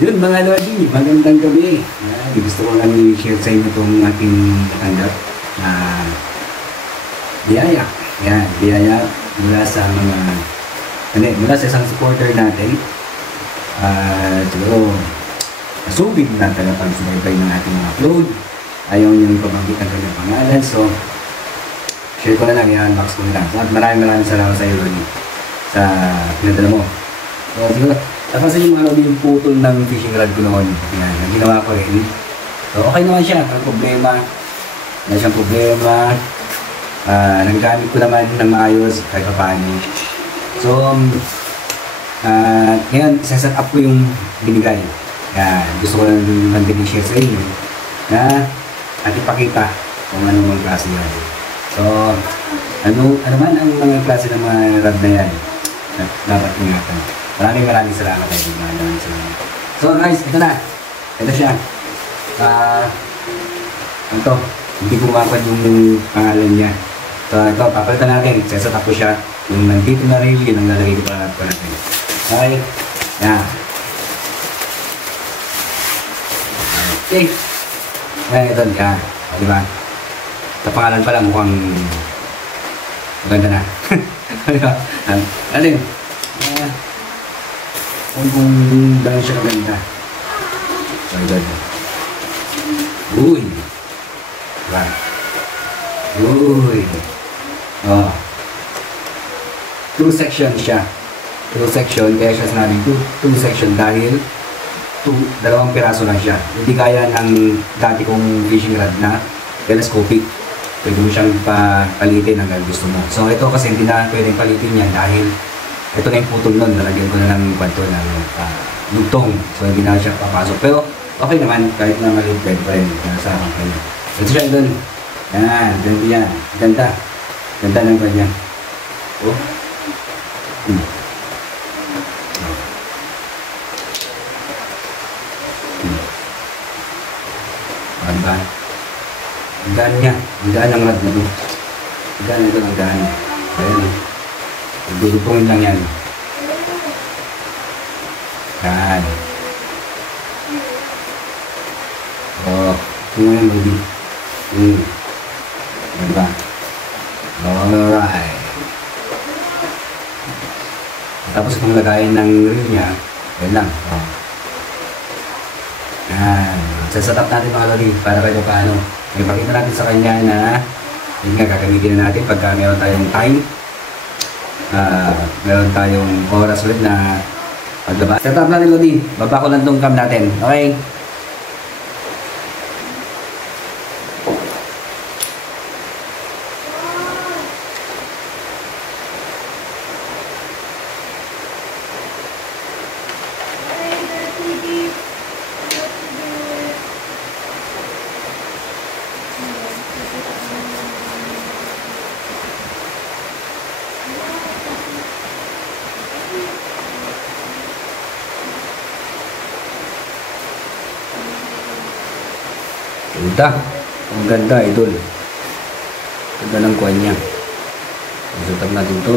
Yun mga Lodi, magandang gabi. Gusto ko lang i-share sa inyo itong ating natanggap na biyaya. Yan, biyaya mula sa mula sa isang supporter natin. Siguro, nasubig na tagapagsubaybay ng ating mga upload. Ayaw niyang pabanggit ang kanyang pangalan. So, share ko na lang yan, box ko na lang. At maraming salamat sa iyo, Lodi, sa pinadala mo. So, siguro, napansin yung yung putol ng fishing rod ko noon. Yan, ang ginawa ko rin. So, okay naman siya. Ang problema, wala siyang problema. Nagagamit ko naman ng maayos kahit pa paano. So, ngayon, set up ko yung binigay. Yan, gusto ko lang din i-share sa inyo na at ipakita kung ano mga klase yan. So, ano man ang mga klase ng mga rod na yan na dapat ingatan. Maraming salamat tayo. Maraming salamat. So guys, ito na. Ito siya. Ito. Hindi ko mapan yung pangalan niya. So ito, papalitan natin. Set up ko siya. Yung nandito na rin, yun ang lalagay ko pa natin. Okay. Yan. Okay. Ayan, ito. Yan. O, diba? Sa pangalan pa lang mukhang maganda na. Diba? Alin? Kung dahil siya kaganda. My God. Uy! Diba? Uy! Oh. 2 section siya. 2 section. Kaya siya sinabi 2 section dahil 2 piraso lang siya. Hindi kaya ng dati kong fishing rod na telescopic. Pwede mo siyang palitin hanggang gusto mo. So ito kasi hindi na pwedeng palitin yan dahil ito na yung putol nun, nalagyan ko na ng kwanto ng lugtong. So, hindi na siya papasok. Pero, okay naman, kahit na maliit bed pa rin. Nasa akin kayo. Ito siya doon. Yan, ganda yan. Ganda. Ganda ng kanya. Oh. Ganda. Ang gaan niya. Ang gaan ng rad na ito. Ang gaan ito ng gaan. Ayan. Dudupungin lang yan. Yan. O, ito nga yung lodi. Diba? Alright. Tapos kung lagayin ng reel niya, yan lang. O. Yan. Sasatap natin mga lodi para kayo paano. May pakita natin sa kanya na yun nga, gagamitin na natin pagka meron tayong time. Meron tayong oras ulit na paglaba. Set up natin, Lodi. Baba ko lang itong cam natin. Okay? Ganda. Ang ganda, idol. Ganda ng kuwan niya. Isutap natin ito.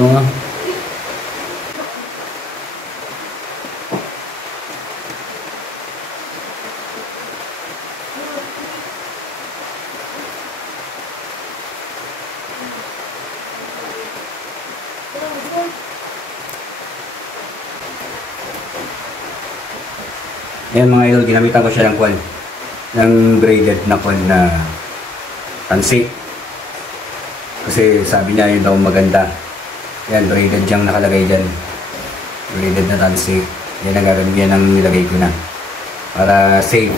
Ayan mga idol, ginamitan ko siya ng kuwan. Ng braided na kon na tansi. Kasi sabi niya yun daw maganda. Yan, braided diyang nakalagay dyan. Braided na tansi. Yan ang gagawin, yan ang nilagay ko na. Para safe.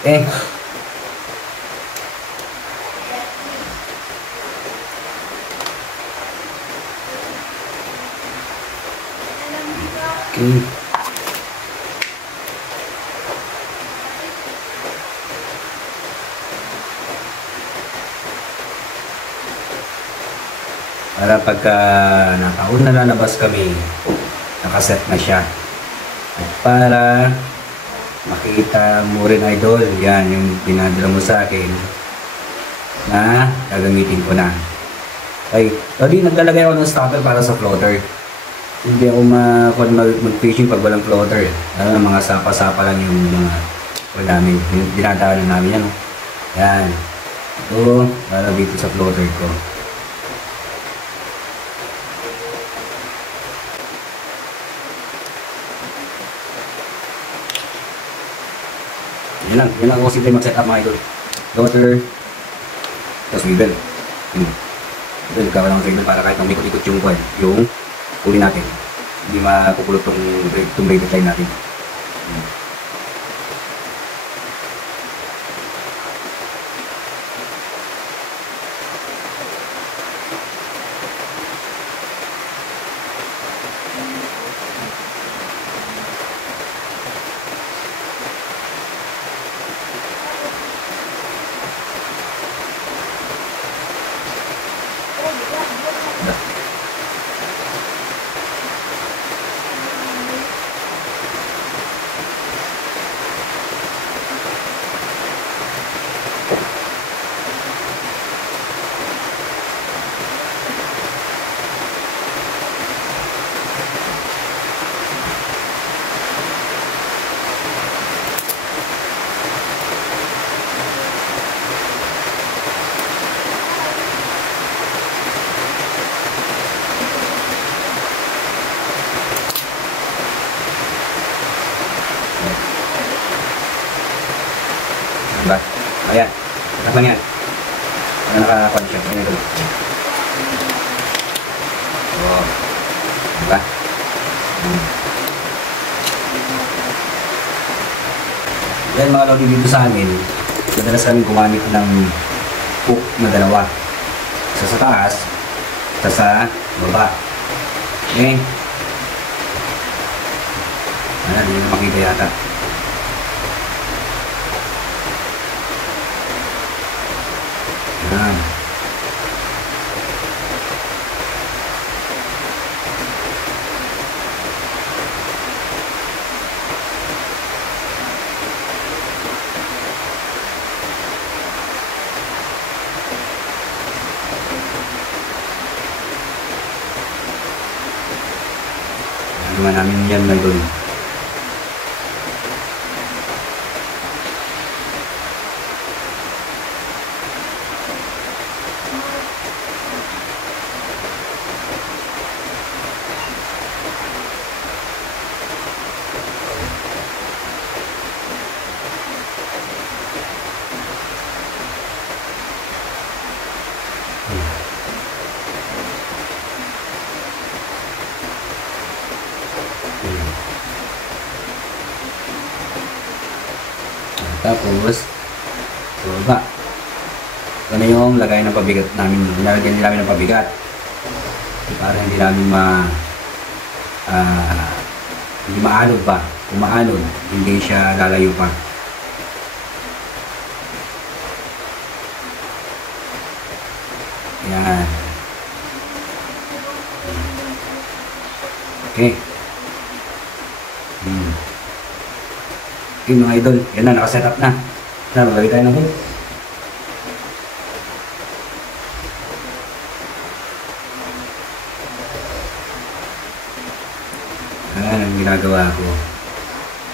Okay. Para pagka nakaon na lalabas kami, nakaset na siya. At para makita mo rin, idol, yan yung pinadala mo sa akin na gagamitin ko na. Okay, so di naglalagay ako ng stopper para sa floater. Hindi ako mag-fishing pag walang floater eh. Ano, mga sapa-sapa lang yung mga namin. Yung dinadaanan namin yan. Yan. Ito, para dito sa floater ko. Yan lang ako simple mag-set up mga idol. Floater, tapos wibble. Ito, nagkaroon ng wibble para kahit mamikot-ikot yung uli natin. Hindi mapupulot itong braided line natin. Diba? Ayan. Tatak lang yan. Ano naka-pan siya? Ayan ito. Oh. Diba? Yan mga lodi dito sa amin. Madalas kami gumamit ng hook na dalawa. Isa sa taas, isa sa baba. Okay? Ayan, hindi na makita yata. Ayan. Naman namin yan na doon. Tapos, baba. Ito na yung lagay ng pabigat namin. Nilagyan din namin ng pabigat. Para hindi namin hindi maanod pa. Kung maanod, hindi siya lalayo pa. Yan. Okay. Okay mga idol, yan na, nakaset up na. Maglagay tayo ng hook. Ayan ang ginagawa ko.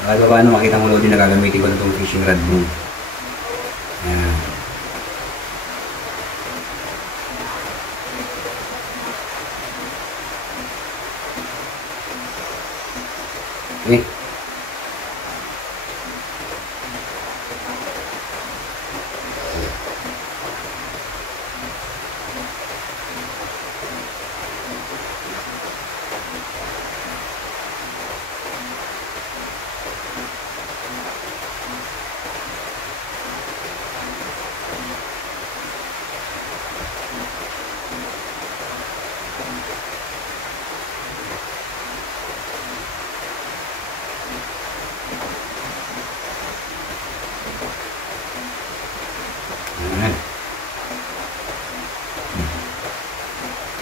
Nakagawa na, makita mo din na gagamitin ko na itong fishing rod mo. Ayan. Okay.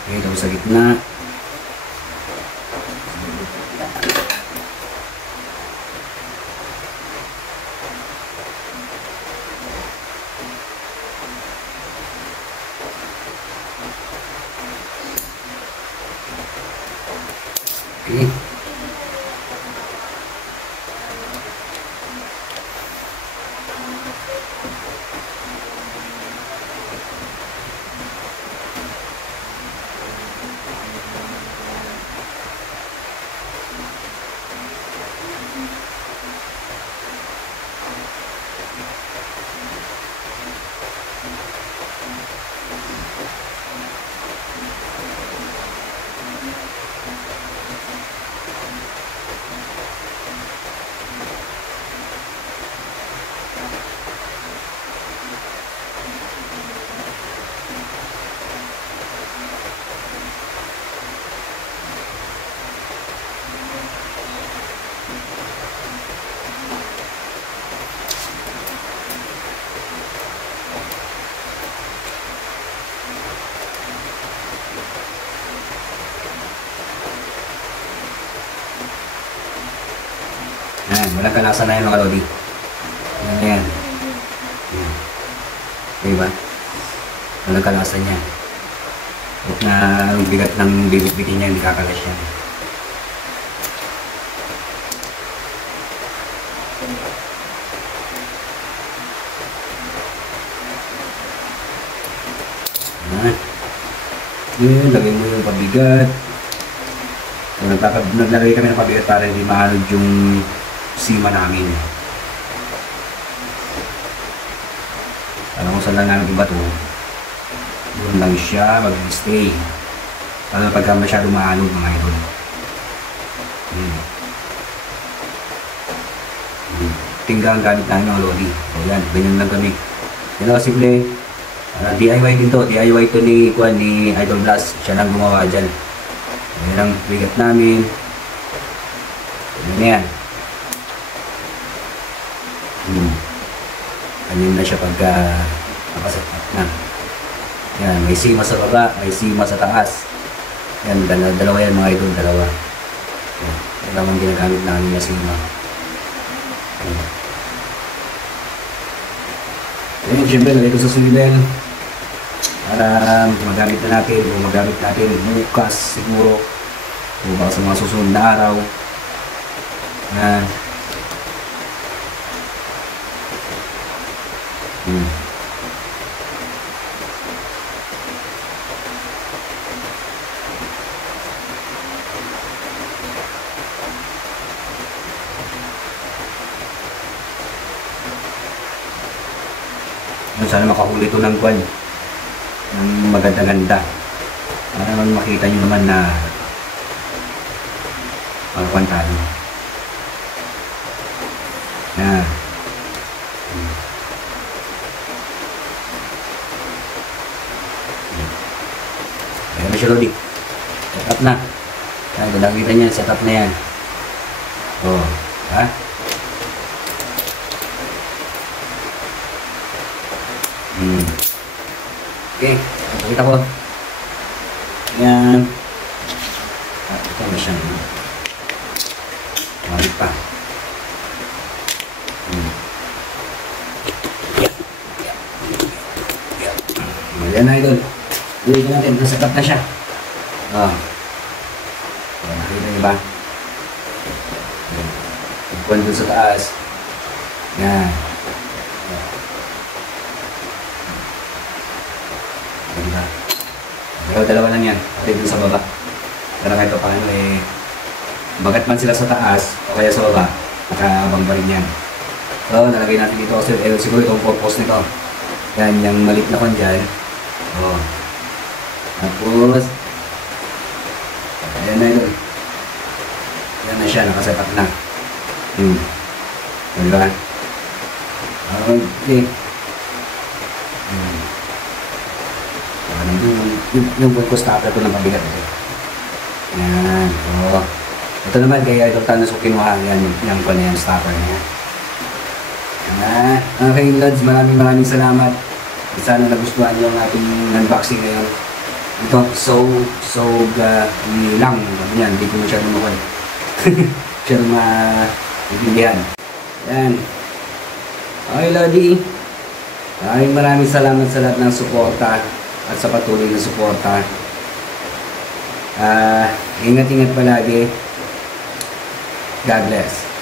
Okay, tapos sa gitna. Okay. Yan, walang kalasa na yan mga lodi. Yan na yan. Yan. Okay ba? Walang kalasa niya. Huwag na ang bigat ng bibit-bitin niya, hindi kakalas yan. Yan. Yan, lagay mo yung pabigat. Naglagay kami ng pabigat para hindi mahalog yung sima namin. Alam mo saan lang namin iba to. Doon lang siya mag-stay. Lalo pagka masyado mahalog mga idol. Tingga ang gamit namin mga lodi. O yan, ganyan lang kami. Yan ako simple. DIY din to. DIY to ni Idol Blast. Siya lang gumawa dyan. Yan ang bigat namin. Yan yan. Ganyan na siya pagka nakasapat na. Yan, may sima sa baba, may sima sa taas. Yan, dalawa yan mga idol, dalawa. Yan, dalawang ginagamit namin na sima. Yan, siyempre, nalagay ko sa sulidel. Para magamit na natin, o magamit natin bukas siguro. O baka sa mga susunod na araw. Yan. Sana makahuli ito ng kwan ng maganda-ganda para naman makita nyo naman na pagkwan tayo na ayan na siya Lodi, set up na. Nakita nyo, set up na yan. Oh, ha? Okay, pakita ko. Yan. Ito na siya. Mabit pa. Yan na idol. Ulitin natin, nasakat na siya. Nakita niyo ba? Ipon dun sa taas. Yan. Dalawa lang yan. Pati dun sa baba. Pero kahit paano bagat man sila sa taas o kaya sa baba, nakabang pa rin yan. So, nalagay natin dito kasi siguro itong purpose nito. Yan, yung maliit na kon dyan. Tapos, ayan na yun. Yan na siya, nakaset up na. Diba? Okay. Yung point ko stopper ko ng mabigat ito. Yan. Ito naman kay Idol Thanos ko kinuha. Yan, yung pa na yan, stopper niya. Yan. Okay, Lods, maraming salamat. Sana nagustuhan nyo ang ating unboxing ngayon. Ito, so lang. Yan, hindi ko masyadong makon. Masyadong maintindihan. Yan. Okay, Lodi. Maraming salamat sa lahat ng suporta at sa patuloy na suporta. Ingat-ingat palagi. God bless.